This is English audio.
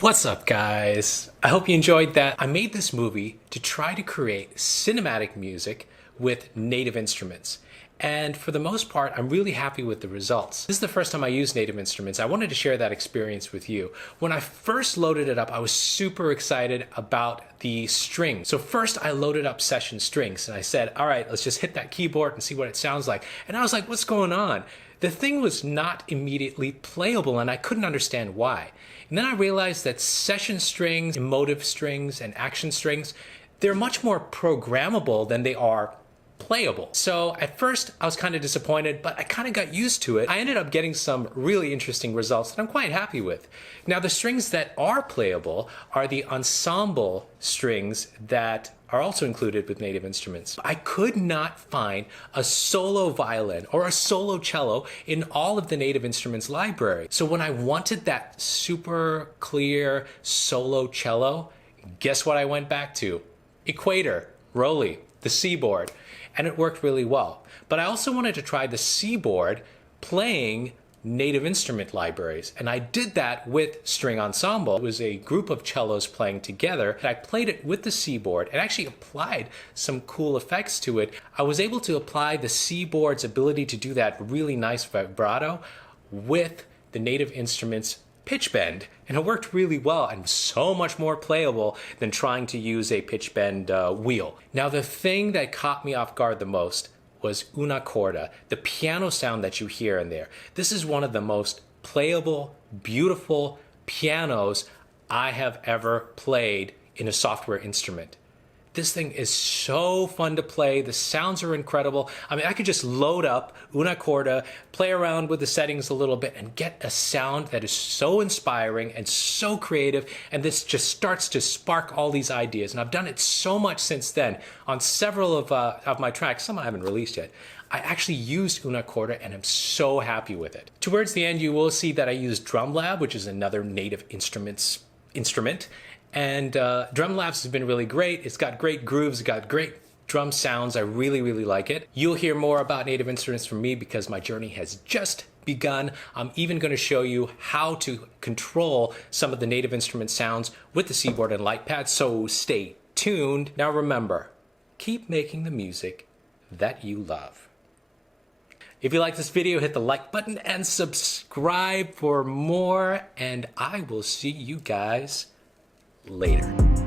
What's up, guys? I hope you enjoyed that. I made this movie to try to create cinematic music with native instruments. And for the most part, I'm really happy with the results. This is the first time I used native instruments. I wanted to share that experience with you. When I first loaded it up, I was super excited about the strings. So first I loaded up session strings and I said, all right, let's just hit that keyboard and see what it sounds like. And I was like, what's going on? The thing was not immediately playable and I couldn't understand why. And then I realized that session strings, emotive strings, and action strings, they're much more programmable than they are playable. So at first I was kind of disappointed, but I kind of got used to it. I ended up getting some really interesting results that I'm quite happy with. Now the strings that are playable are the ensemble strings that are also included with native instruments. I could not find a solo violin or a solo cello in all of the native instruments library. So when I wanted that super clear solo cello, guess what I went back to? Equator, Rolly, the Seaboard, and it worked really well. But I also wanted to try the Seaboard playing native instrument libraries, and I did that with String Ensemble. It was a group of cellos playing together, and I played it with the Seaboard and actually applied some cool effects to it. I was able to apply the Seaboard's ability to do that really nice vibrato with the native instruments pitch bend, and it worked really well and so much more playable than trying to use a pitch bend wheel. Now the thing that caught me off guard the most was una corda, the piano sound that you hear in there. This is one of the most playable, beautiful pianos I have ever played in a software instrument. This thing is so fun to play. The sounds are incredible. I mean, I could just load up una corda, play around with the settings a little bit, and get a sound that is so inspiring and so creative, and this just starts to spark all these ideas. And I've done it so much since then on several of my tracks, some I haven't released yet. I actually used una corda and I'm so happy with it. Towards the end, you will see that I used DrumLab, which is another native instrument. And DrumLabs has been really great. It's got great grooves, it's got great drum sounds. I really like it. You'll hear more about native instruments from me because my journey has just begun. I'm even going to show you how to control some of the native instrument sounds with the Seaboard and light pad, so stay tuned. Now remember, keep making the music that you love. If you like this video, hit the like button and subscribe for more, and I will see you guys later.